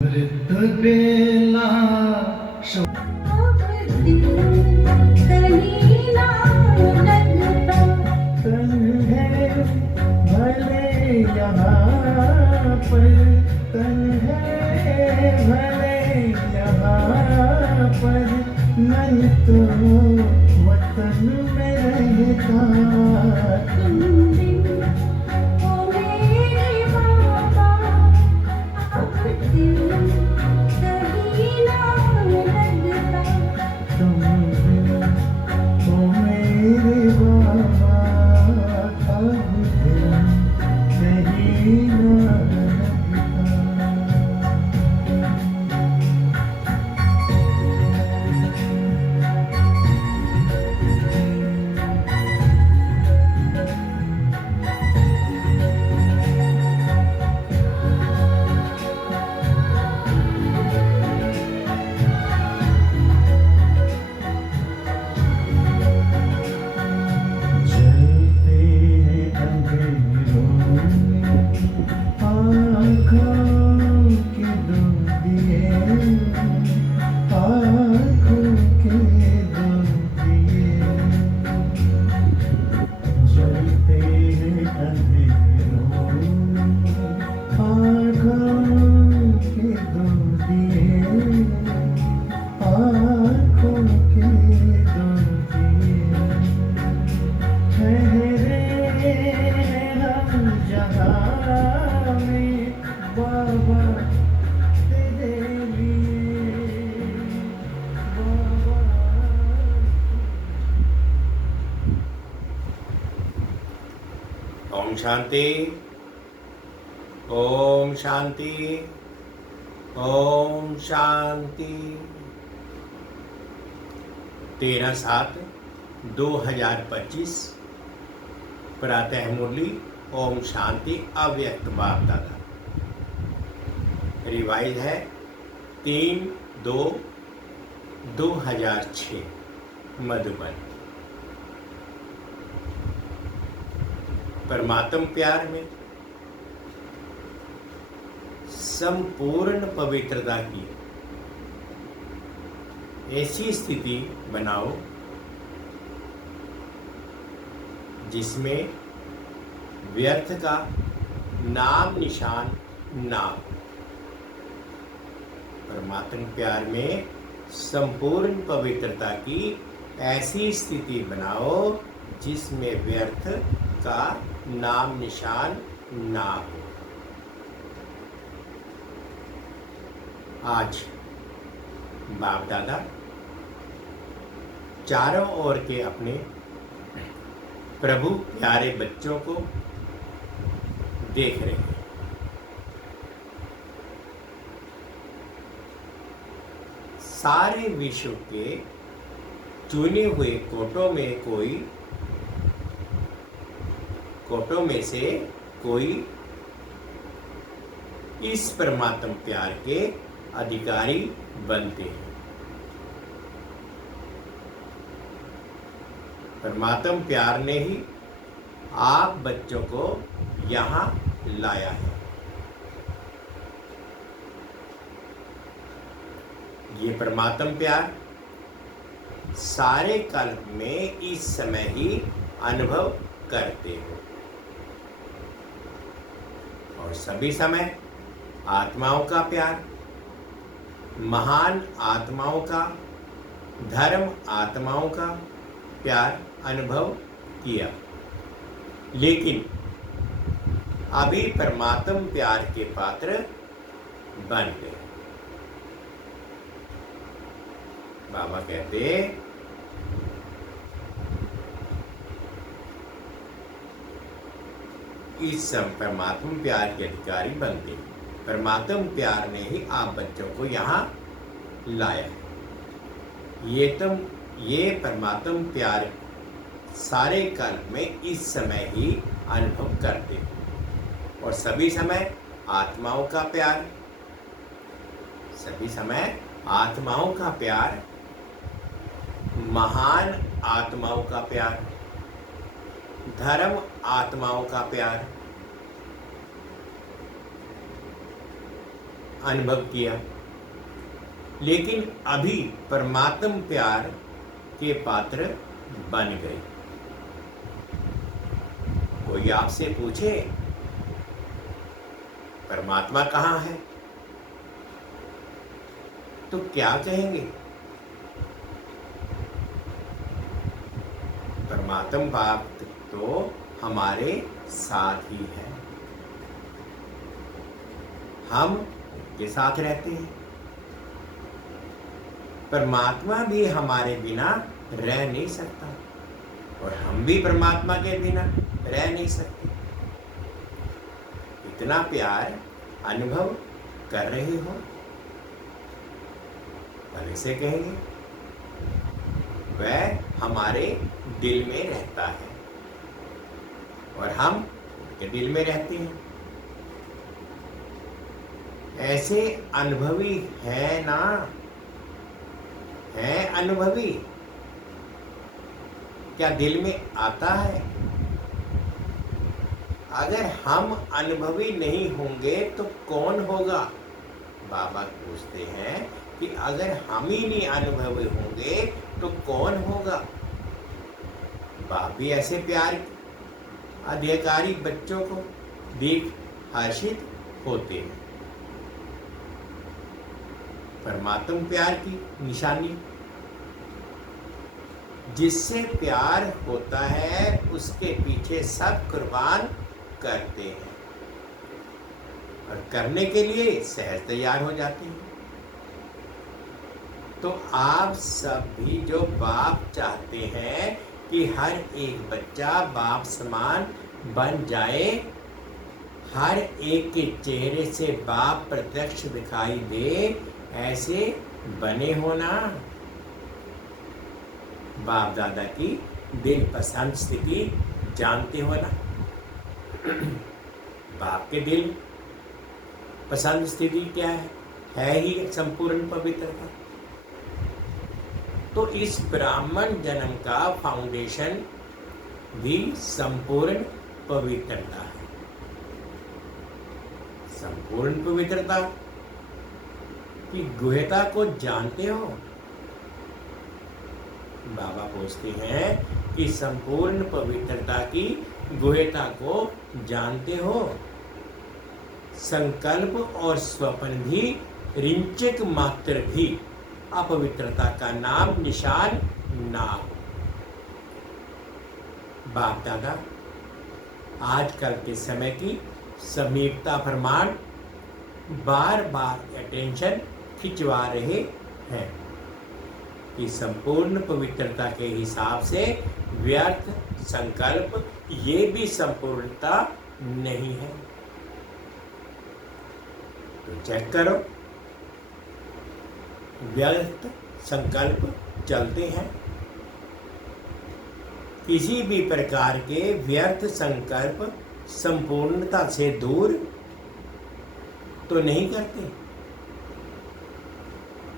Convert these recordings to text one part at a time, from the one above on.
वृद्ध बेला तन है भले यहाँ पर, तन है भले यहाँ पर, मन तो वतन में रहता। ओम शांति, ओम शांति, ओम शांति। 13/7/2025 प्रातः मुरली ओम शांति अव्यक्त बाप दादा। रिवाइज है 3/2/2006 मधुबन। परमात्म प्यार में संपूर्ण पवित्रता की ऐसी स्थिति बनाओ जिसमें व्यर्थ का नाम निशान ना हो। परमात्म प्यार में संपूर्ण पवित्रता की ऐसी स्थिति बनाओ जिसमें व्यर्थ का नाम निशान ना हो। आज बाप दादा चारों ओर के अपने प्रभु प्यारे बच्चों को देख रहे हैं। सारे विश्व के चुने हुए कोटों में से कोई इस परमात्म प्यार के अधिकारी बनते हैं। परमात्म प्यार ने ही आप बच्चों को यहाँ लाया है। ये परमात्म प्यार सारे कल्प में इस समय ही अनुभव करते हो और सभी समय आत्माओं का प्यार, महान आत्माओं का, धर्म आत्माओं का प्यार अनुभव किया, लेकिन अभी परमात्म प्यार के पात्र बन गए। बाबा कहते इस समय परमात्म प्यार के अधिकारी बनते हैं। परमात्म प्यार ने ही आप बच्चों को यहाँ लाया। ये परमात्म प्यार सारे काल में इस समय ही अनुभव करते हैं और सभी समय आत्माओं का प्यार, सभी समय आत्माओं का प्यार, महान आत्माओं का प्यार, धर्म आत्माओं का प्यार, अनुभव किया, लेकिन अभी परमात्म प्यार के पात्र बन गए। कोई आपसे पूछे परमात्मा कहाँ है, तो क्या कहेंगे? परमात्म भक्त तो हमारे साथ ही है, हम उनके साथ रहते हैं। परमात्मा भी हमारे बिना रह नहीं सकता और हम भी परमात्मा के बिना रह नहीं सकते। इतना प्यार अनुभव कर रहे हो, भले से कहेंगे वह हमारे दिल में रहता है और हम उनके दिल में रहते हैं। ऐसे अनुभवी है ना, है अनुभवी, क्या दिल में आता है? अगर हम अनुभवी नहीं होंगे तो कौन होगा? बाबा पूछते हैं कि अगर हम ही नहीं अनुभवी होंगे तो कौन होगा? बाप भी ऐसे प्यार अधिकारी बच्चों को देख हर्षित होते हैं। परमात्म प्यार की निशानी, जिससे प्यार होता है उसके पीछे सब कुर्बान करते हैं और करने के लिए सहज तैयार हो जाते हैं। तो आप सब भी जो बाप चाहते हैं कि हर एक बच्चा बाप समान बन जाए, हर एक के चेहरे से बाप प्रत्यक्ष दिखाई दे, ऐसे बने हो ना। बाप दादा की दिल पसंद स्थिति जानते हो ना। बाप के दिल पसंद स्थिति क्या है ही संपूर्ण पवित्रता। तो इस ब्राह्मण जन्म का फाउंडेशन भी संपूर्ण पवित्रता है। संपूर्ण पवित्रता की गुह्यता को जानते हो? बाबा पूछते हैं कि संपूर्ण पवित्रता की गुह्यता को जानते हो? संकल्प और स्वप्न भी रिंचक मात्र भी अपवित्रता का नाम निशान ना हो। बाप दादा आजकल के समय की समीपता प्रमाण बार बार अटेंशन खिंचवा रहे हैं कि संपूर्ण पवित्रता के हिसाब से व्यर्थ संकल्प ये भी संपूर्णता नहीं है। तो चेक करो, व्यर्थ संकल्प चलते हैं। किसी भी प्रकार के व्यर्थ संकल्प संपूर्णता से दूर तो नहीं करते।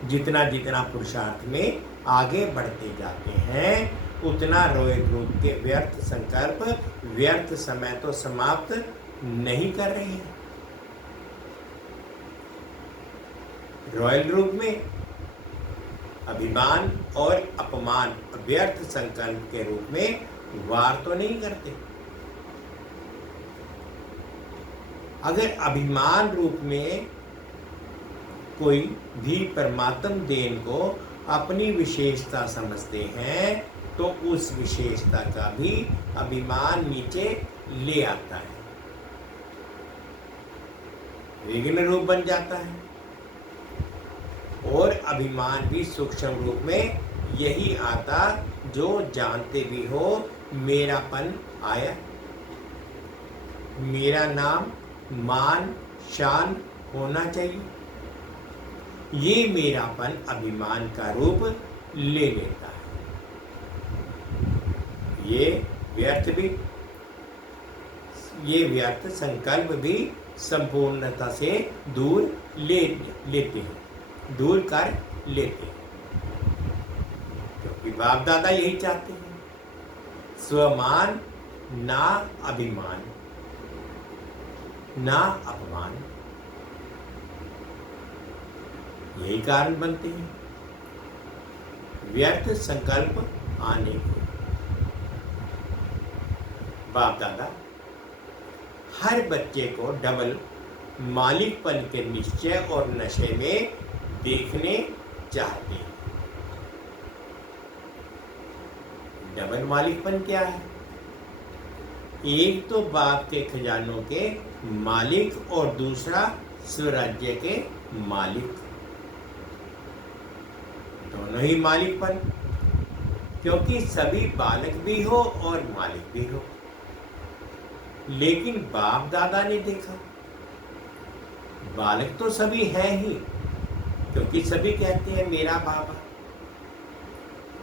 जितना जितना पुरुषार्थ में आगे बढ़ते जाते हैं उतना रॉयल ग्रुप के व्यर्थ संकल्प व्यर्थ समय तो समाप्त नहीं कर रहे हैं। रॉयल ग्रुप में अभिमान और अपमान व्यर्थ संकल्प के रूप में वार तो नहीं करते। अगर अभिमान रूप में कोई भी परमात्म देन को अपनी विशेषता समझते हैं तो उस विशेषता का भी अभिमान नीचे ले आता है, विघ्न रूप बन जाता है। और अभिमान भी सूक्ष्म रूप में यही आता जो जानते भी हो मेरापन आया, मेरा नाम मान शान होना चाहिए, ये मेरापन अभिमान का रूप ले लेता है। ये व्यर्थ संकल्प भी संपूर्णता से दूर लेते हैं, दूर कर लेते हैं। क्योंकि बाप दादा यही चाहते हैं, स्वमान ना अभिमान ना अपमान। यही कारण बनते हैं व्यर्थ संकल्प आने के। बाप दादा हर बच्चे को डबल मालिकपन के निश्चय और नशे में देखने चाहते हैं। डबल मालिकपन क्या है? एक तो बाप के खजानों के मालिक और दूसरा स्वराज्य के मालिक, दोनों ही मालिकपन, क्योंकि सभी बालक भी हो और मालिक भी हो। लेकिन बाप दादा ने देखा बालक तो सभी हैं ही, क्योंकि सभी कहते हैं मेरा बाबा।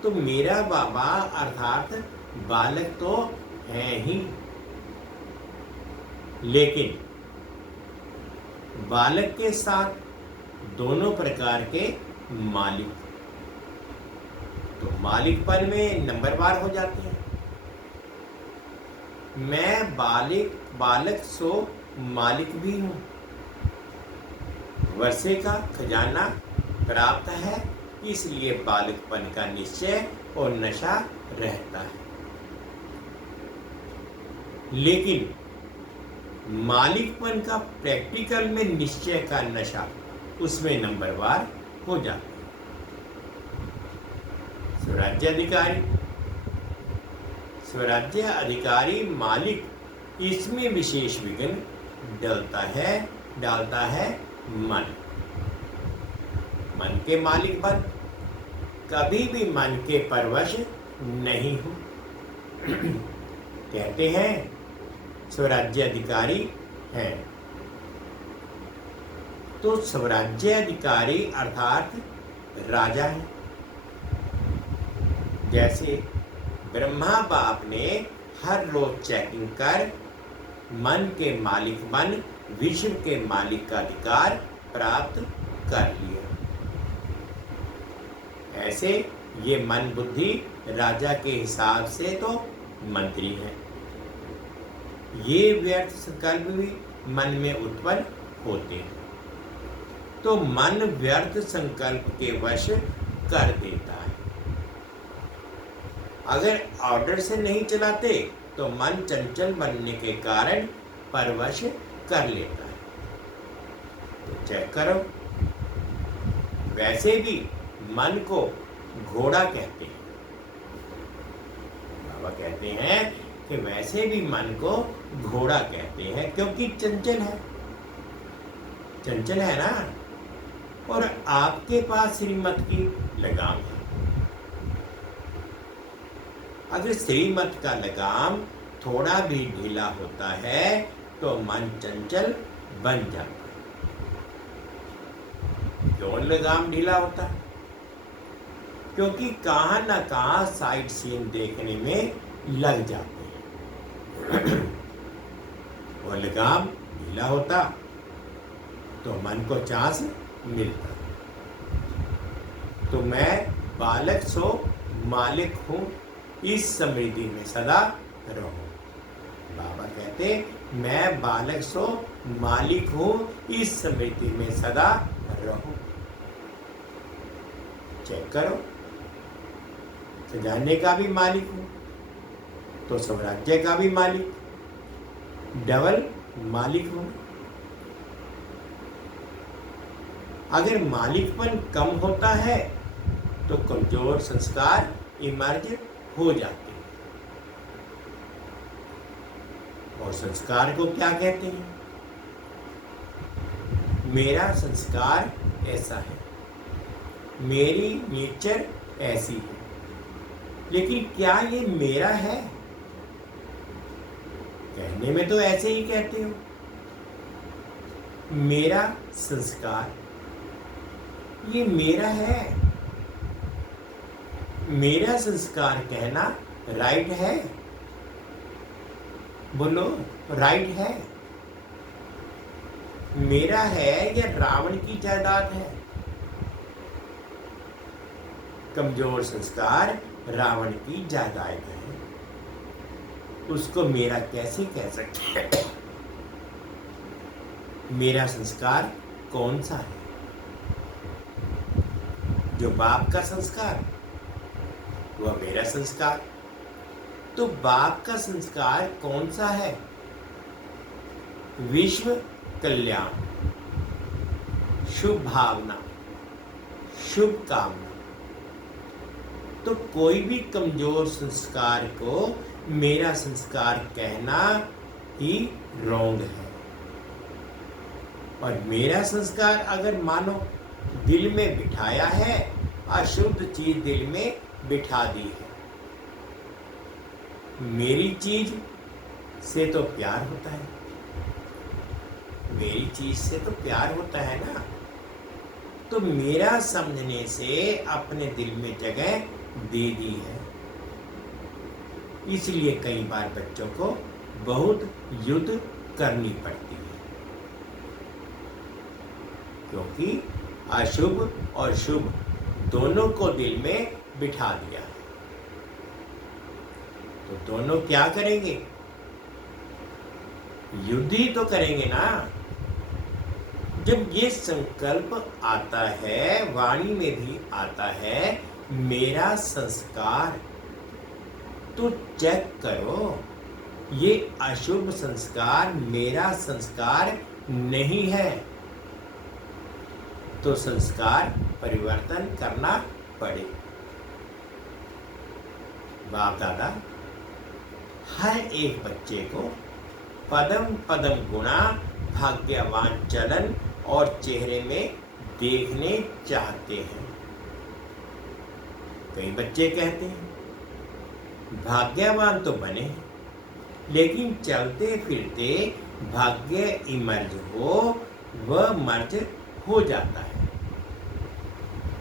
तो मेरा बाबा अर्थात बालक तो हैं ही, लेकिन बालक के साथ दोनों प्रकार के मालिक, तो मालिकपन में नंबरवार हो जाते हैं। मैं बालक सो मालिक भी हूं। वर्षे का खजाना प्राप्त है, इसलिए बालकपन का निश्चय और नशा रहता है। लेकिन मालिकपन का प्रैक्टिकल में निश्चय का नशा उसमें नंबरवार हो जाता है। स्वराज्य अधिकारी मालिक, इसमें विशेष विघ्न डालता है मन के मालिक बन, कभी भी मन के परवश नहीं हो। कहते हैं स्वराज्य अधिकारी हैं, तो स्वराज्य अधिकारी अर्थात राजा है। जैसे ब्रह्मा बाप ने हर रोज चेकिंग कर मन के मालिक बन विश्व के मालिक का अधिकार प्राप्त कर लिया। ऐसे ये मन बुद्धि राजा के हिसाब से तो मंत्री है। ये व्यर्थ संकल्प भी मन में उत्पन्न होते हैं, तो मन व्यर्थ संकल्प के वश कर देता है। अगर ऑर्डर से नहीं चलाते तो मन चंचल बनने के कारण परवश कर लेता है। तो चेक करो, वैसे भी मन को घोड़ा कहते हैं। बाबा कहते हैं कि वैसे भी मन को घोड़ा कहते हैं, क्योंकि चंचल है ना, और आपके पास श्रीमत की लगाम है। अगर श्रीमत का लगाम थोड़ा भी ढीला होता है तो मन चंचल बन जाता है। क्यों लगाम ढीला होता है? क्योंकि कहां ना कहां साइड सीन देखने में लग जाते हैं। वो लगाम ढीला होता तो मन को चांस मिलता। तो मैं बालक सो मालिक हूं, इस समृद्धि में सदा रहो। बाबा कहते मैं बालक सो मालिक हूं, इस समृद्धि में सदा रहो। चेक करो, खजाने का भी मालिक हूं तो स्वराज्य का भी मालिक, डबल मालिक हूं। अगर मालिकपन कम होता है तो कमजोर संस्कार इमर्ज हो जाते हैं। और संस्कार को क्या कहते हैं? मेरा संस्कार ऐसा है, मेरी नेचर ऐसी है। लेकिन क्या ये मेरा है? कहने में तो ऐसे ही कहते हो, मेरा संस्कार, ये मेरा है। मेरा संस्कार कहना राइट है? बोलो, राइट है? मेरा है या रावण की जायदाद है? कमजोर संस्कार रावण की जायदाद है, उसको मेरा कैसे कह सकते हैं? मेरा संस्कार कौन सा है? जो बाप का संस्कार वह मेरा संस्कार। तो बाप का संस्कार कौन सा है? विश्व कल्याण, शुभ भावना, शुभ कामना। तो कोई भी कमजोर संस्कार को मेरा संस्कार कहना ही रॉन्ग है। और मेरा संस्कार अगर मानो दिल में बिठाया है, अशुद्ध चीज दिल में बिठा दी है, मेरी चीज से तो प्यार होता है, मेरी चीज से तो प्यार होता है ना। तो मेरा समझने से अपने दिल में जगह दे दी है। इसलिए कई बार बच्चों को बहुत युद्ध करनी पड़ती है, क्योंकि अशुभ और शुभ दोनों को दिल में बिठा दिया है। तो दोनों क्या करेंगे? युद्ध ही तो करेंगे ना। जब ये संकल्प आता है, वाणी में भी आता है, मेरा संस्कार, तो चेक करो ये अशुभ संस्कार मेरा संस्कार नहीं है। तो संस्कार परिवर्तन करना पड़े। बाप दादा हर एक बच्चे को पदम पदम गुणा भाग्यवान चलन और चेहरे में देखने चाहते हैं। कई बच्चे कहते हैं भाग्यवान तो बने, लेकिन चलते फिरते भाग्य इमर्ज हो, वह मर्ज हो जाता है।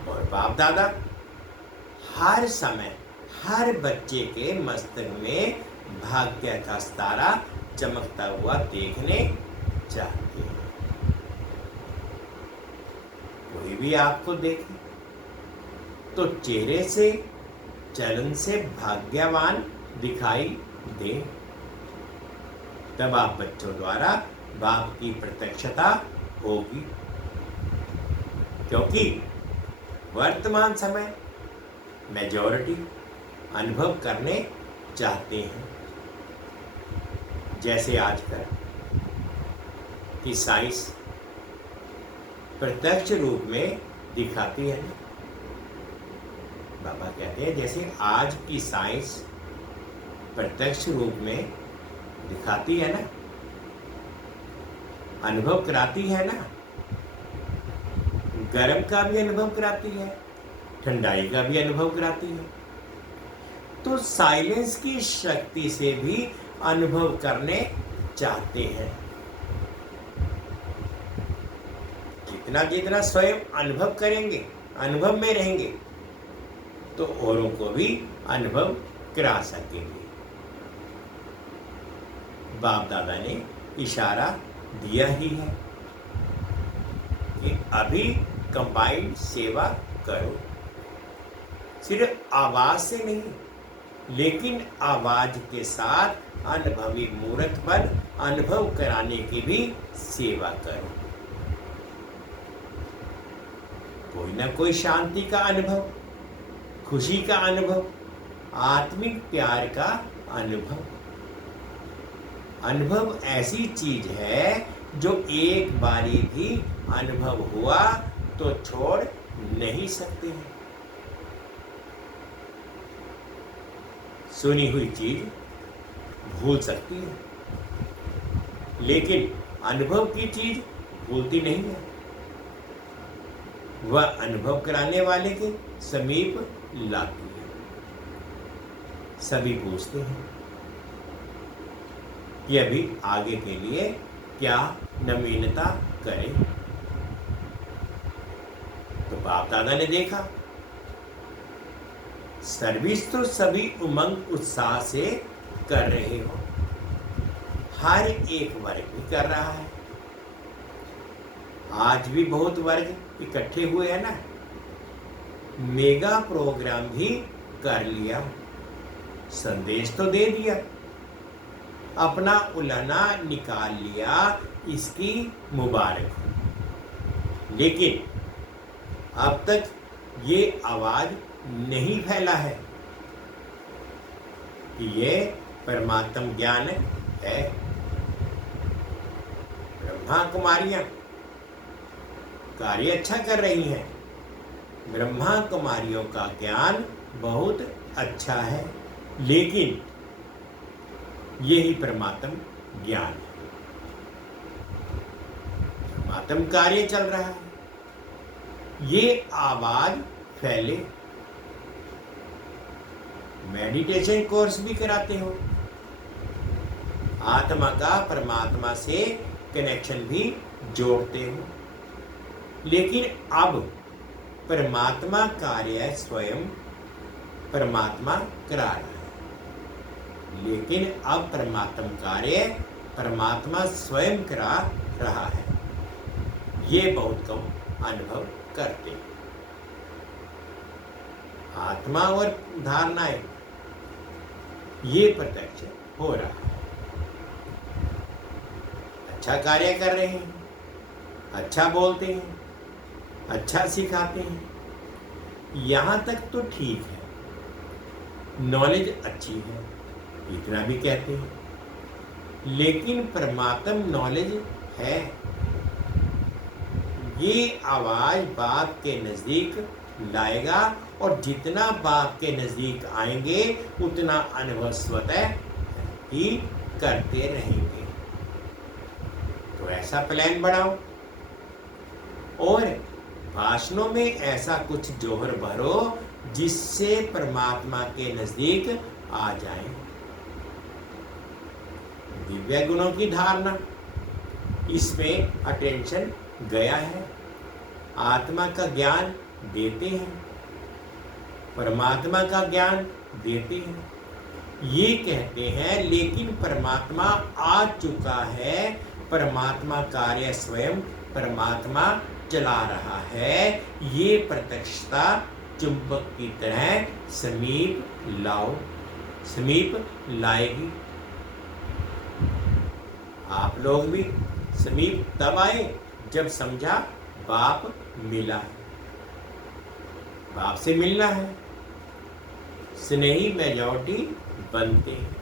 और बाप दादा हर समय हर बच्चे के मस्तक में भाग्य का सितारा चमकता हुआ देखने चाहते हैं। कोई भी आपको देखे तो चेहरे से, चलन से भाग्यवान दिखाई दे, तब आप बच्चों द्वारा बाप की प्रत्यक्षता होगी। क्योंकि वर्तमान समय मेजॉरिटी अनुभव करने चाहते हैं। जैसे आजकल की साइंस प्रत्यक्ष रूप में दिखाती है ना। बाबा कहते हैं जैसे आज की साइंस प्रत्यक्ष रूप में दिखाती है ना, अनुभव कराती है ना, गर्म का भी अनुभव कराती है, ठंडाई का भी अनुभव कराती है। तो साइलेंस की शक्ति से भी अनुभव करने चाहते हैं। जितना जितना स्वयं अनुभव करेंगे, अनुभव में रहेंगे, तो औरों को भी अनुभव करा सकेंगे। बाप दादा ने इशारा दिया ही है कि अभी कंबाइंड सेवा करो। सिर्फ आवाज से नहीं, लेकिन आवाज के साथ अनुभवी मूर्त पर अनुभव कराने की भी सेवा करो। कोई ना कोई शांति का अनुभव, खुशी का अनुभव, आत्मिक प्यार का अनुभव। अनुभव ऐसी चीज है जो एक बारी भी अनुभव हुआ तो छोड़ नहीं सकते हैं। सुनी हुई चीज भूल सकती है, लेकिन अनुभव की चीज भूलती नहीं है। वह अनुभव कराने वाले के समीप लाती है। सभी पूछते हैं कि अभी आगे के लिए क्या नवीनता करें। तो बाप दादा ने देखा सर्विस तो सभी उमंग उत्साह से कर रहे हो, हर एक वर्ग भी कर रहा है। आज भी बहुत वर्ग इकट्ठे हुए हैं ना, मेगा प्रोग्राम भी कर लिया, संदेश तो दे दिया, अपना उलाना निकाल लिया, इसकी मुबारक हो। लेकिन अब तक ये आवाज नहीं फैला है कि ये परमात्म ज्ञान है। ब्रह्मा कुमारियां कार्य अच्छा कर रही हैं। ब्रह्मा कुमारियों का ज्ञान बहुत अच्छा है, लेकिन यही परमात्म ज्ञान है। परमात्म कार्य चल रहा है, ये आवाज फैले। मेडिटेशन कोर्स भी कराते हो, आत्मा का परमात्मा से कनेक्शन भी जोड़ते हो, लेकिन अब परमात्मा कार्य स्वयं परमात्मा करा रहा है, लेकिन अब परमात्मा कार्य परमात्मा स्वयं करा रहा है। ये बहुत कम अनुभव करते हैं। आत्मा और धारणाएं ये प्रत्यक्ष हो रहा है। अच्छा कार्य कर रहे हैं, अच्छा बोलते हैं, अच्छा सिखाते हैं, यहाँ तक तो ठीक है, नॉलेज अच्छी है, इतना भी कहते हैं, लेकिन परमात्म नॉलेज है। ये आवाज बाप के नजदीक लाएगा, और जितना बाप के नजदीक आएंगे उतना अनुभव स्वतः ही करते रहेंगे। तो ऐसा प्लान बनाओ और भाषणों में ऐसा कुछ जोहर भरो जिससे परमात्मा के नजदीक आ जाएं। दिव्य गुणों की धारणा, इसमें अटेंशन गया है। आत्मा का ज्ञान देते हैं, परमात्मा का ज्ञान देते हैं, ये कहते हैं, लेकिन परमात्मा आ चुका है, परमात्मा कार्य स्वयं परमात्मा चला रहा है। ये प्रत्यक्षता चुंबक की तरह समीप लाओ, समीप लाएगी। आप लोग भी समीप तब आए जब समझा बाप मिला है, बाप से मिलना है, स्नेही मेजॉरिटी बनते हैं।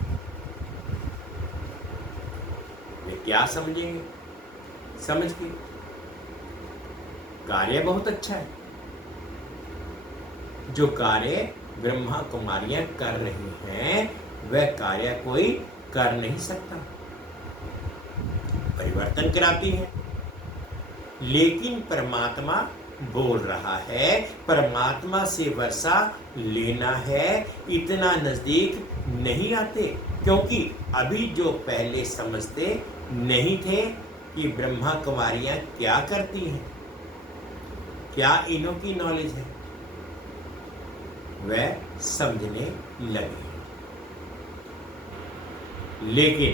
वे क्या समझेंगे? समझ के कार्य बहुत अच्छा है। जो कार्य ब्रह्मा कुमारियां कर रही हैं, वह कार्य कोई कर नहीं सकता। परिवर्तन कराती है, लेकिन परमात्मा बोल रहा है, परमात्मा से वर्षा लेना है। इतना नजदीक नहीं आते, क्योंकि अभी जो पहले समझते नहीं थे कि ब्रह्मा कुमारियां क्या करती हैं, क्या इन्हों की नॉलेज है, वह समझने लगे। लेकिन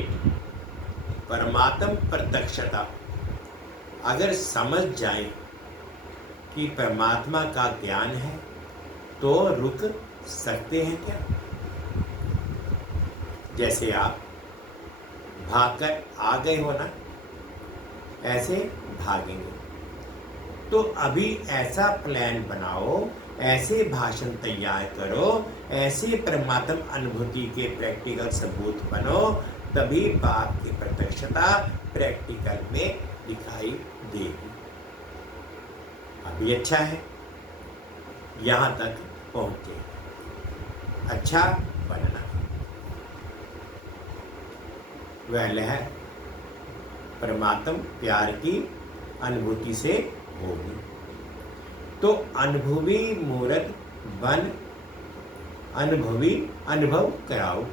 परमात्म प्रत्यक्षता अगर समझ जाए कि परमात्मा का ज्ञान है, तो रुक सकते हैं क्या? जैसे आप भागकर आ गए हो ना, ऐसे भागेंगे। तो अभी ऐसा प्लान बनाओ, ऐसे भाषण तैयार करो, ऐसे परमात्म अनुभूति के प्रैक्टिकल सबूत बनो, तभी बाप की प्रत्यक्षता प्रैक्टिकल में दिखाई देगी। अभी अच्छा है, यहाँ तक पहुँचे, अच्छा बनना। वह लहर परमात्म प्यार की अनुभूति से होगी। तो अनुभवी मूर्त बन, अनुभवी अनुभव कराओ।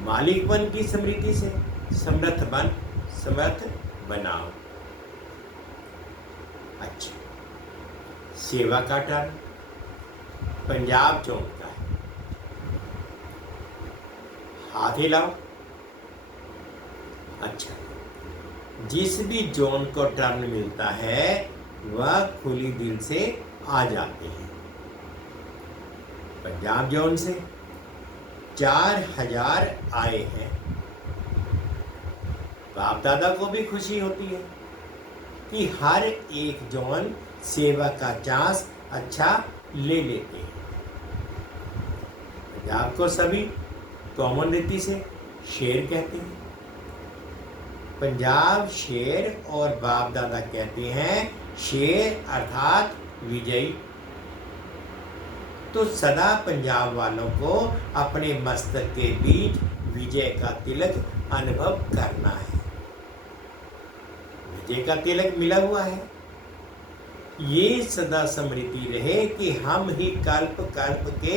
मालिक बन की स्मृति से समर्थ बन, समर्थ बनाओ। अच्छा, सेवा का टर्न पंजाब चौक का है। हाथ हिलाओ। अच्छा, जिस भी जोन को टर्न मिलता है वह खुली दिल से आ जाते हैं। पंजाब जोन से 4000 आए हैं। बाप दादा को भी खुशी होती है कि हर एक जोन सेवा का चांस अच्छा ले लेते हैं। पंजाब को सभी कॉमन रीति से शेर कहते हैं। पंजाब शेर और बाप दादा कहते हैं शेर अर्थात विजयी। तो सदा पंजाब वालों को अपने मस्तक के बीच विजय का तिलक अनुभव करना है। विजय का तिलक मिला हुआ है। ये सदा स्मृति रहे कि हम ही कल्प कल्प के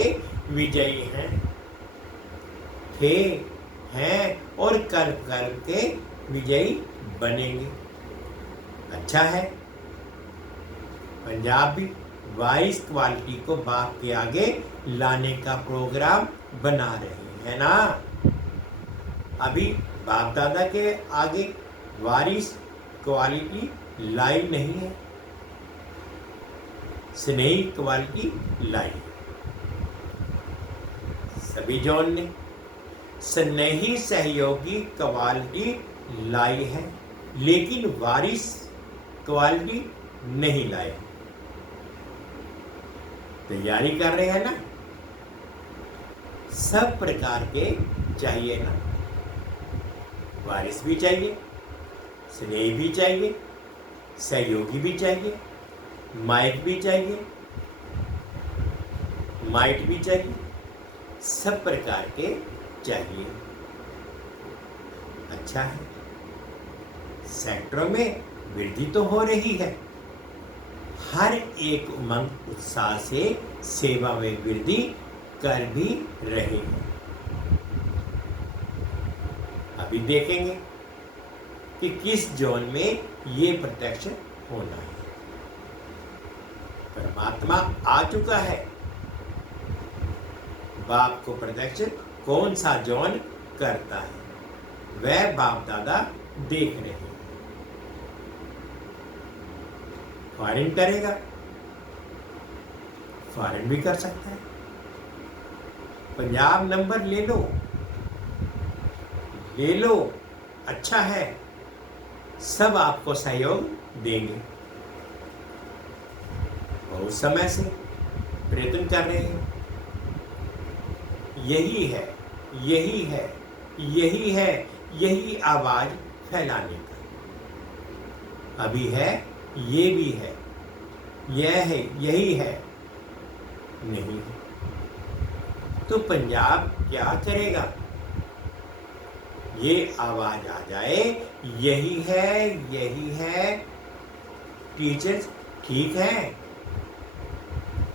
विजयी हैं, थे, हैं और कल्प कल्प के विजयी बनेंगे। अच्छा है, पंजाब भी वाइस क्वालिटी को बाप के आगे लाने का प्रोग्राम बना रहे हैं ना। अभी बाप दादा के आगे वारिस क्वालिटी लाई नहीं है, स्नेही क्वालिटी लाई। सभी जॉन ने स्नेही सहयोगी क्वालिटी लाई है, लेकिन वारिस क्वालिटी नहीं लाए। तैयारी कर रहे हैं ना। सब प्रकार के चाहिए ना, वारिस भी चाहिए, स्नेह भी चाहिए, सहयोगी भी चाहिए, माइक भी चाहिए, माइट भी चाहिए, सब प्रकार के चाहिए। अच्छा है, सेक्टरों में वृद्धि तो हो रही है। हर एक उमंग उत्साह से सेवा में वृद्धि कर भी रहे हैं। अभी देखेंगे कि किस जोन में ये प्रत्यक्ष होना है। परमात्मा आ चुका है। बाप को प्रत्यक्ष कौन सा जोन करता है वह बाप दादा देख रहे हैं। फॉरेन करेगा, फॉरेन भी कर सकता है। पंजाब नंबर ले लो, ले लो, अच्छा है, सब आपको सहयोग देंगे। बहुत समय से प्रयत्न कर रहे हैं। यही है, यही है, यही है, यही आवाज फैलाने का। अभी है, ये भी है, यह है, यही है, नहीं है। तो पंजाब क्या करेगा? ये आवाज आ जाए, यही है, यही है। टीचर्स ठीक है,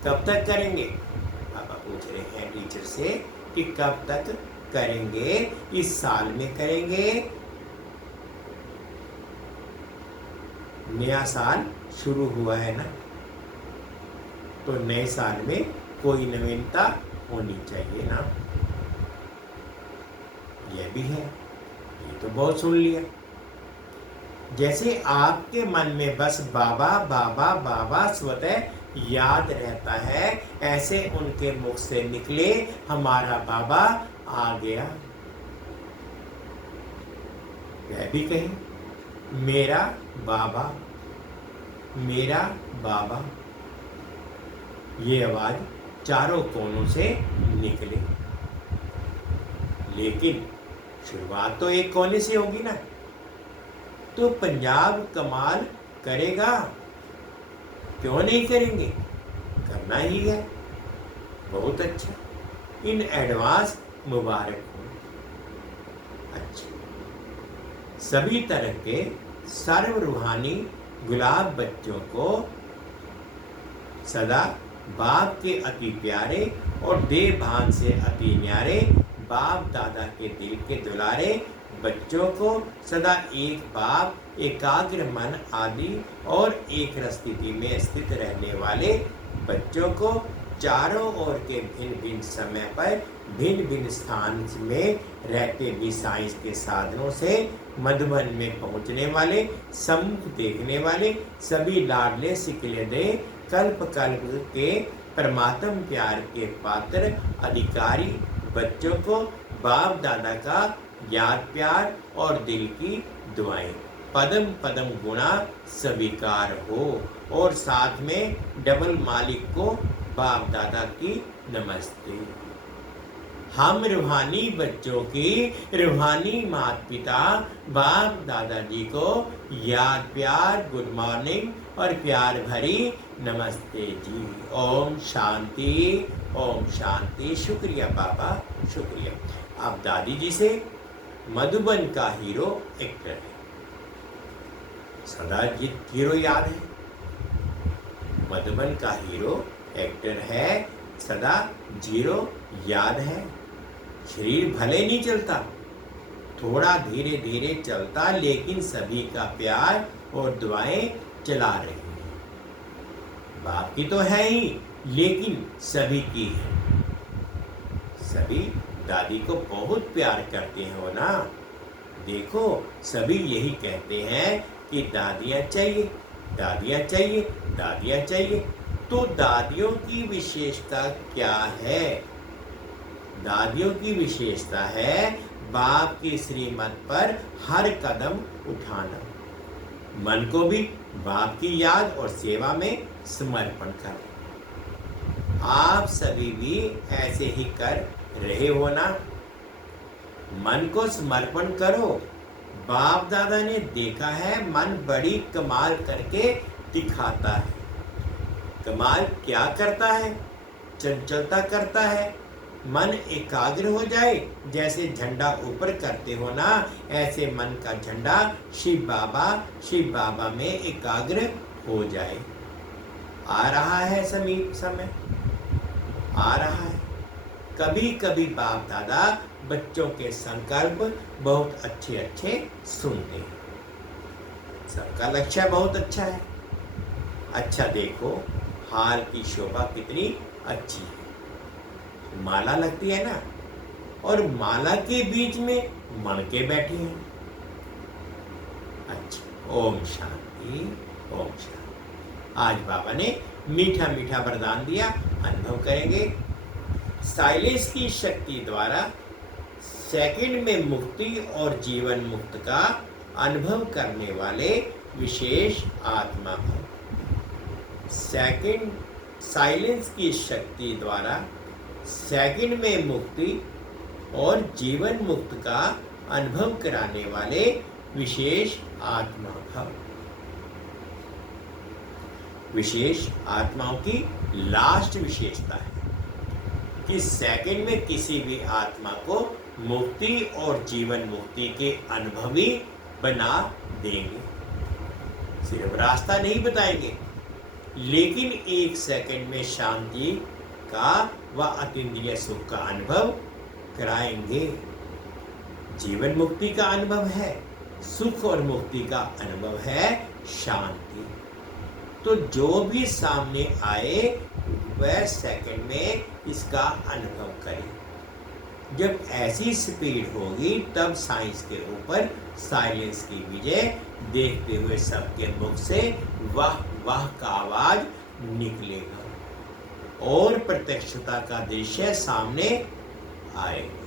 कब तक करेंगे? पापा पूछ रहे हैं टीचर से कि कब तक करेंगे? इस साल में करेंगे? नया साल शुरू हुआ है ना, तो नए साल में कोई नवीनता होनी चाहिए ना। यह भी है, ये तो बहुत सुन लिया। जैसे आपके मन में बस बाबा बाबा बाबा स्वतः याद रहता है, ऐसे उनके मुख से निकले हमारा बाबा आ गया। वह भी कहे मेरा बाबा, मेरा बाबा। ये आवाज चारों कोनों से निकले। लेकिन शुरुआत तो एक कोने से होगी ना। तो पंजाब कमाल करेगा, क्यों नहीं करेंगे? करना ही है। बहुत अच्छा, इन एडवांस मुबारक हो। अच्छा, सभी तरह के सर्व रूहानी गुलाब बच्चों को सदा बाप के अति प्यारे और देह भान से अति न्यारे बाप दादा के दिल के दुलारे बच्चों को सदा एक बाप, एकाग्र मन आदि और एक स्थिति में स्थित रहने वाले बच्चों को चारों ओर के भिन्न भिन्न समय पर भिन्न भिन्न स्थान में रहते भी साइंस के साधनों से मधुबन में पहुंचने वाले, सम्मुख देखने वाले सभी लाडले सिकले दे कल्प कल्प के परमात्म प्यार के पात्र अधिकारी बच्चों को बाप दादा का याद प्यार और दिल की दुआएं। पदम पदम गुणा स्वीकार हो। और साथ में डबल मालिक को बाप दादा की नमस्ते। हम रूहानी बच्चों की रूहानी माता पिता बाप दादाजी को याद प्यार गुड मॉर्निंग और प्यार भरी नमस्ते जी। ओम शांति ओम शांति। शुक्रिया पापा शुक्रिया। आप दादी जी से मधुबन का हीरो एक्टर है, सदा हीरो याद है। मधुबन का हीरो एक्टर है, सदा जीरो याद है। शरीर भले नहीं चलता, थोड़ा धीरे धीरे चलता, लेकिन सभी का प्यार और दुआएं चला रही है। बाप की तो है ही, लेकिन सभी की है। सभी दादी को बहुत प्यार करते हो ना। देखो सभी यही कहते हैं कि दादियाँ चाहिए, दादियाँ चाहिए, दादियाँ चाहिए। तो दादियों की विशेषता क्या है? दादियों की विशेषता है बाप की श्रीमत पर हर कदम उठाना, मन को भी बाप की याद और सेवा में समर्पण करें। आप सभी भी ऐसे ही कर रहे हो ना। मन को समर्पण करो। बाप दादा ने देखा है मन बड़ी कमाल करके दिखाता है। कमाल क्या करता है? चंचलता करता है। मन एकाग्र हो जाए, जैसे झंडा ऊपर करते हो ना, ऐसे मन का झंडा शिव बाबा में एकाग्र हो जाए। आ रहा है समय आ रहा है। कभी कभी बाप दादा बच्चों के संकल्प बहुत अच्छे अच्छे सुनते हैं। सबका लक्ष्य बहुत अच्छा है। अच्छा देखो हार की शोभा कितनी अच्छी है। माला लगती है ना, और माला के बीच में मणके बैठे हैं। अच्छा ओम शांति ओम शांति। आज बाबा ने मीठा मीठा वरदान दिया, अनुभव करेंगे। साइलेंस की शक्ति द्वारा सेकंड में मुक्ति और जीवन मुक्त का अनुभव करने वाले विशेष आत्मा है। साइलेंस की शक्ति द्वारा सेकंड में मुक्ति और जीवन मुक्त का अनुभव कराने वाले विशेष आत्मा भव। विशेष आत्माओं की लास्ट विशेषता है कि सेकंड में किसी भी आत्मा को मुक्ति और जीवन मुक्ति के अनुभवी बना देंगे। सिर्फ रास्ता नहीं बताएंगे, लेकिन एक सेकंड में शांति का व अतीन्द्रिय सुख का अनुभव कराएंगे। जीवन मुक्ति का अनुभव है, सुख और मुक्ति का अनुभव है शांति। तो जो भी सामने आए वह सेकंड में इसका अनुभव करे। जब ऐसी स्पीड होगी तब साइंस के ऊपर साइलेंस की विजय देखते हुए सबके मुख से वाह वाह का आवाज निकलेगा और प्रत्यक्षता का दृश्य सामने आएगा।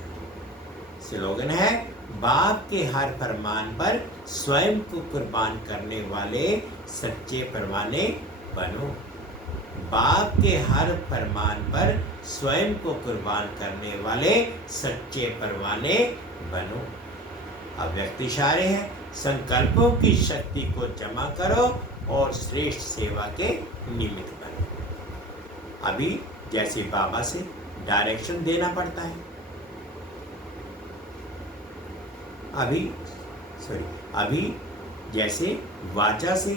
स्लोगन है, बाप के हर फरमान पर स्वयं को कुर्बान करने वाले सच्चे परवाने बनो। बाप के हर फरमान पर स्वयं को कुर्बान करने वाले सच्चे परवाने बनो। अव्यक्त इशारे हैं, संकल्पों की शक्ति को जमा करो और श्रेष्ठ सेवा के निमित्त बनो। अभी जैसे बाबा से डायरेक्शन देना पड़ता है, अभी जैसे वाचा से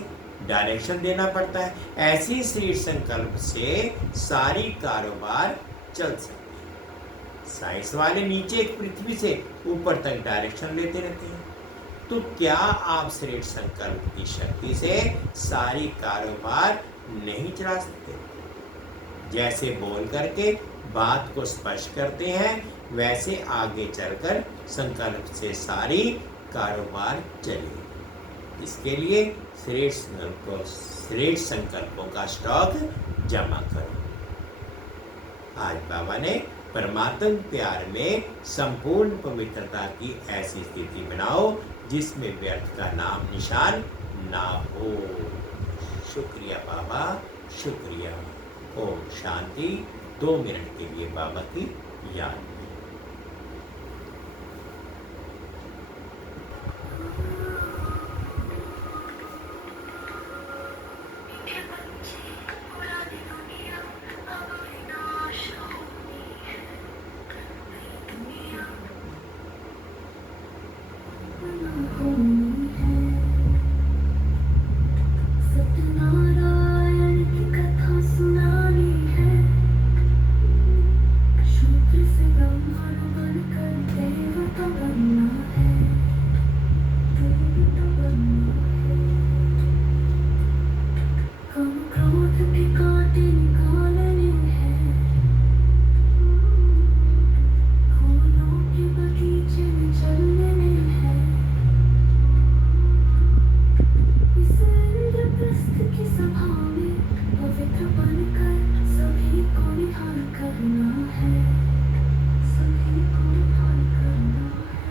डायरेक्शन देना पड़ता है, ऐसी श्री संकल्प से सारी कारोबार चल सकते हैं। साइंस वाले नीचे पृथ्वी से ऊपर तक डायरेक्शन लेते रहते हैं। तो क्या आप श्रेष्ठ संकल्प की शक्ति से सारी कारोबार नहीं चला सकते? जैसे बोल करके बात को स्पष्ट करते हैं, वैसे आगे चलकर संकल्प से सारी कारोबार चले। इसके लिए श्रेष्ठ संकल्पों का स्टॉक जमा करो। आज बाबा ने परमात्म प्यार में संपूर्ण पवित्रता की ऐसी स्थिति बनाओ जिसमें व्यर्थ का नाम निशान ना हो। शुक्रिया बाबा, शुक्रिया। ओम शांति। 2 मिनट के लिए बाबा की याद में। सत्यनारायण की कथा सुनानी है, शूद्र से ब्राह्मण बनकर देवता बनना है, देवता बनना है। काम क्रोध के कांटे निकालने हैं, फूलों के बगीचे में चलने हैं। इस इंद्रप्रस्थ की सभा में पवित्र बनकर सभी को निहाल करना है, सभी को निहाल करना है।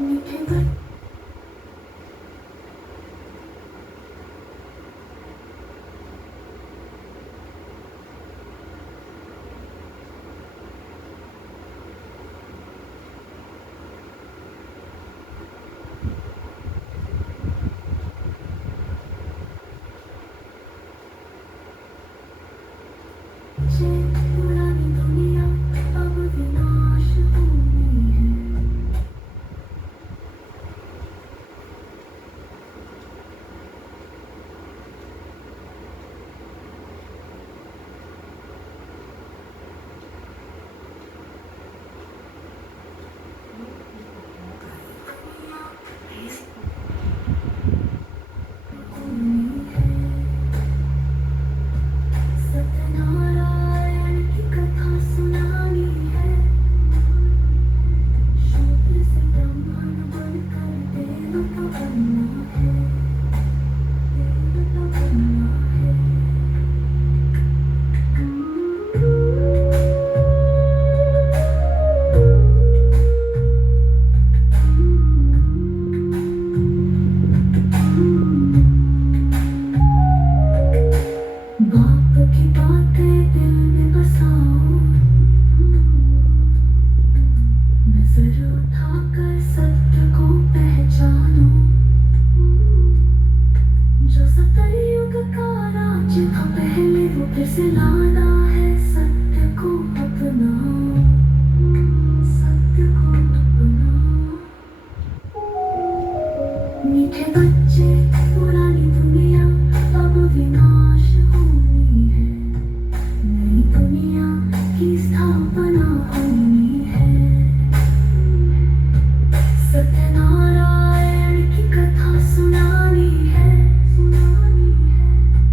मीठे बच्चे पुरानी दुनिया अब विनाश होनी है। सत्यनारायण की कथा सुनानी है, शूद्र से ब्राह्मण बनकर देवता बनना है, देवता बनना है। बाप की बातें दिल में बसाओ, नजर उठाकर सत्य को पहचानो। जो सतयुग का राज्य था पहले वो फिर से लाना है, सत्य को अपनाओ, सत्य को अपनाओ। मीठे बच्चे पुरानी दुनिया अब विनाश होनी है, नई दुनिया की स्थापना होनी है। सत्यनारायण की कथा सुनानी है, सुनानी है।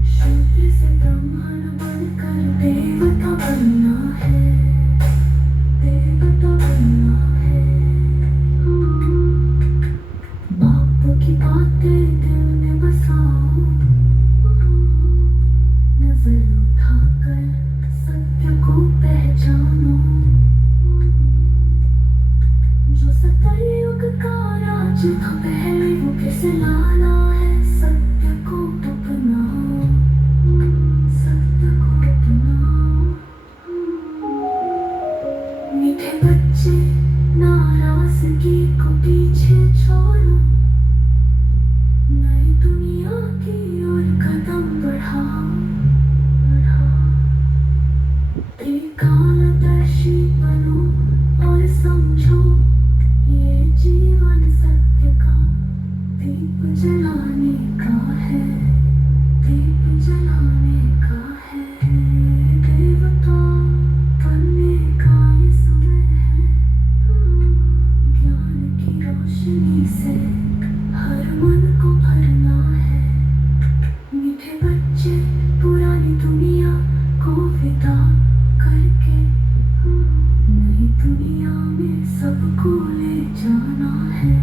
शूद्र से ब्राह्मण बनकर देवता बनना है, देवता बनना है। बाप की बातें दिल में बसाओ, नजर उठाकर सत्य को पहचानो। जो सतयुग का राज्य था पहले वो फिर से लाना है, सत्य को अपनाओ, सत्य को अपनाओ। मीठे बच्चे नाराजगी को पीछे छोड़ो, नई दुनिया की ओर कदम बढ़ाओ, बढ़ाओ। त्रिकालदर्शी बनो और समझो, ये जीवन सत्य का दीप जलाने का है, दीप जलाने का है। देवता बनने का ये समय है, ज्ञान की रोशनी से हर मन को भरना है। मीठे बच्चे पुरानी दुनिया को विदा करके नई दुनिया में सबको ले जाना है।